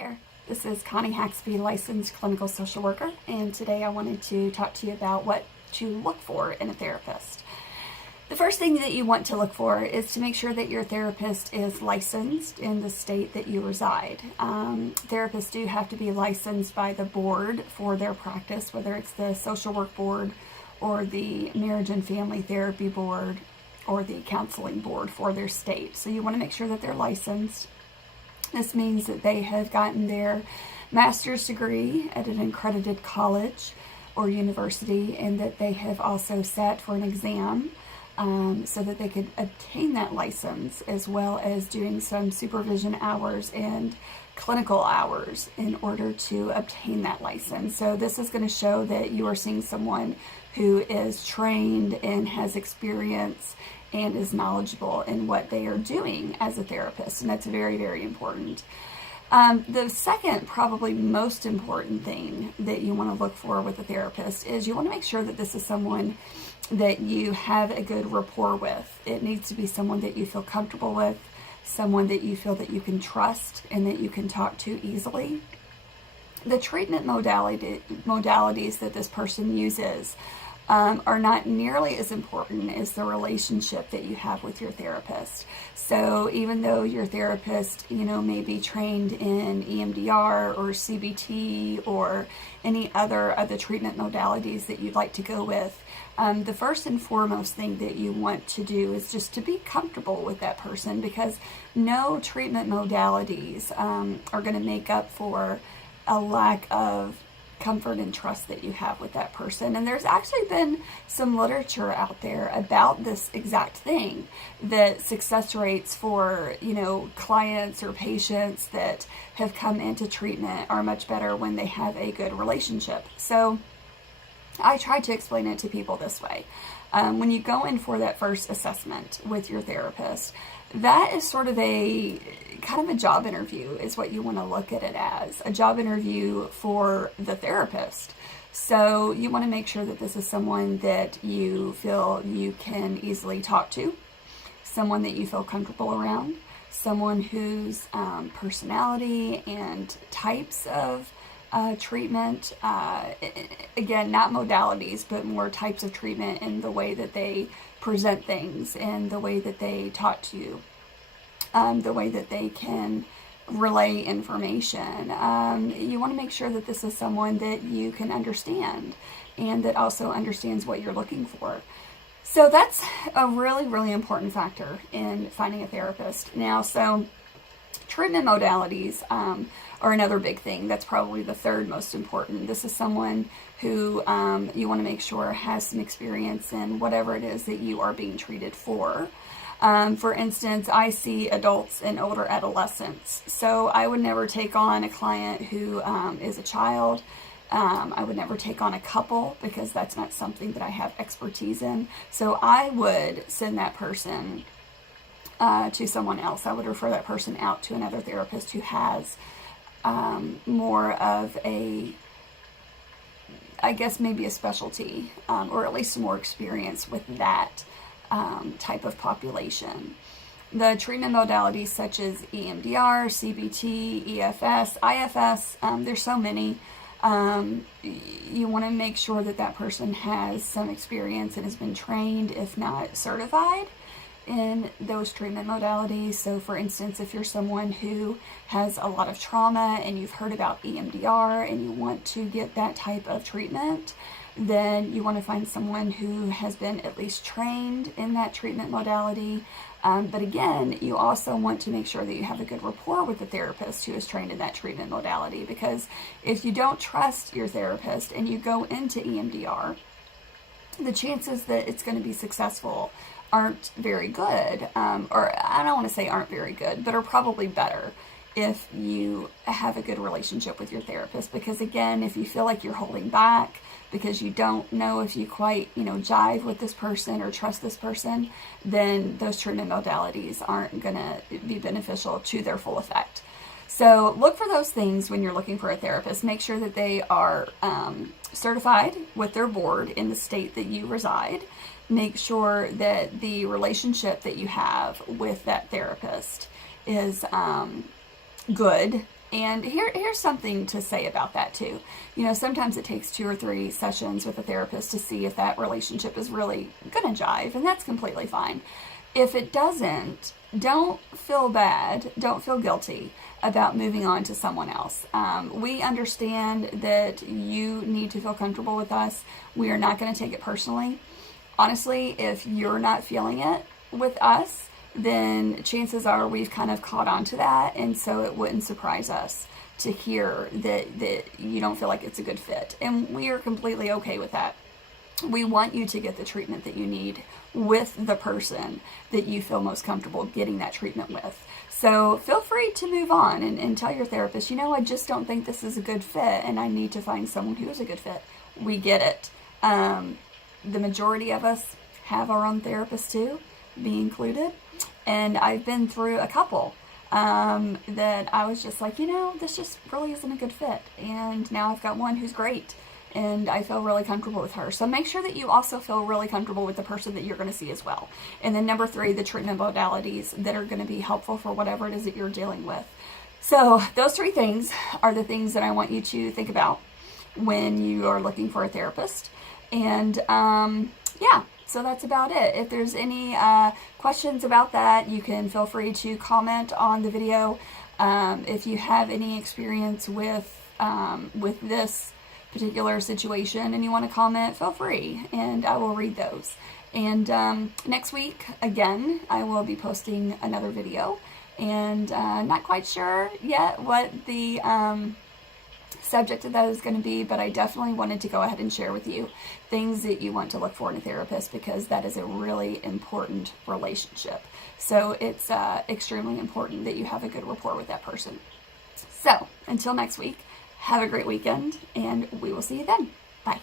there, this is Connie Haxby, licensed clinical social worker, and today I wanted to talk to you about what to look for in a therapist. The first thing that you want to look for is to make sure that your therapist is licensed in the state that you reside. Therapists do have to be licensed by the board for their practice, whether it's the social work board or the marriage and family therapy board or the counseling board for their state. So you want to make sure that they're licensed. This means that they have gotten their master's degree at an accredited college or university, and that they have also sat for an exam so that they could obtain that license, as well as doing some supervision hours and clinical hours in order to obtain that license. So this is going to show that you are seeing someone who is trained and has experience and is knowledgeable in what they are doing as a therapist, and that's very, very important. The second, probably most important thing that you want to look for with a therapist is you want to make sure that this is someone that you have a good rapport with. It needs to be someone that you feel comfortable with, someone that you feel that you can trust and that you can talk to easily. The treatment modalities that this person uses are not nearly as important as the relationship that you have with your therapist. So even though your therapist, may be trained in EMDR or CBT or any other of the treatment modalities that you'd like to go with, the first and foremost thing that you want to do is just to be comfortable with that person, because no treatment modalities are going to make up for a lack of comfort and trust that you have with that person. And there's actually been some literature out there about this exact thing, that success rates for, clients or patients that have come into treatment are much better when they have a good relationship. So I try to explain it to people this way. When you go in for that first assessment with your therapist, that is sort of a kind of a job interview is what you want to look at it as, a job interview for the therapist. So you want to make sure that this is someone that you feel you can easily talk to, someone that you feel comfortable around, someone whose personality and types of treatment, again, not modalities, but more types of treatment in the way that they present things and the way that they talk to you, the way that they can relay information. You want to make sure that this is someone that you can understand and that also understands what you're looking for. So that's a really, really important factor in finding a therapist. Now, so treatment modalities are another big thing. That's probably the third most important. This is someone who you want to make sure has some experience in whatever it is that you are being treated for. For instance, I see adults and older adolescents. So I would never take on a client who is a child. I would never take on a couple, because that's not something that I have expertise in. So I would send that person to someone else. I would refer that person out to another therapist who has more of a, I guess maybe a specialty, or at least some more experience with that type of population. The treatment modalities such as EMDR, CBT, EFS, IFS, there's so many. You want to make sure that that person has some experience and has been trained, if not certified, in those treatment modalities. So for instance, if you're someone who has a lot of trauma and you've heard about EMDR and you want to get that type of treatment, then you want to find someone who has been at least trained in that treatment modality. But again, you also want to make sure that you have a good rapport with the therapist who is trained in that treatment modality, because if you don't trust your therapist and you go into EMDR, the chances that it's going to be successful aren't very good, or I don't want to say aren't very good, but are probably better if you have a good relationship with your therapist. Because again, if you feel like you're holding back because you don't know if you quite, jive with this person or trust this person, then those treatment modalities aren't going to be beneficial to their full effect. So look for those things when you're looking for a therapist. Make sure that they are certified with their board in the state that you reside. Make sure that the relationship that you have with that therapist is good. And here's something to say about that too. You know, sometimes it takes 2 or 3 sessions with a therapist to see if that relationship is really gonna jive, and that's completely fine. If it doesn't, don't feel bad, don't feel guilty about moving on to someone else. We understand that you need to feel comfortable with us. We are not going to take it personally. Honestly, if you're not feeling it with us, then chances are we've kind of caught on to that, and so it wouldn't surprise us to hear that you don't feel like it's a good fit. And we are completely okay with that. We want you to get the treatment that you need with the person that you feel most comfortable getting that treatment with. So feel free to move on and tell your therapist, you know, I just don't think this is a good fit and I need to find someone who is a good fit. We get it. The majority of us have our own therapist too, me included. And I've been through a couple that I was just like, you know, this just really isn't a good fit. And now I've got one who's great. And I feel really comfortable with her. So make sure that you also feel really comfortable with the person that you're going to see as well. And then number 3, the treatment modalities that are going to be helpful for whatever it is that you're dealing with. So those 3 things are the things that I want you to think about when you are looking for a therapist. And yeah, so that's about it. If there's any questions about that, you can feel free to comment on the video. If you have any experience with this particular situation and you want to comment, feel free and I will read those. And next week, again, I will be posting another video, and not quite sure yet what the subject of that is going to be, but I definitely wanted to go ahead and share with you things that you want to look for in a therapist, because that is a really important relationship. So it's extremely important that you have a good rapport with that person. So until next week, have a great weekend, and we will see you then. Bye.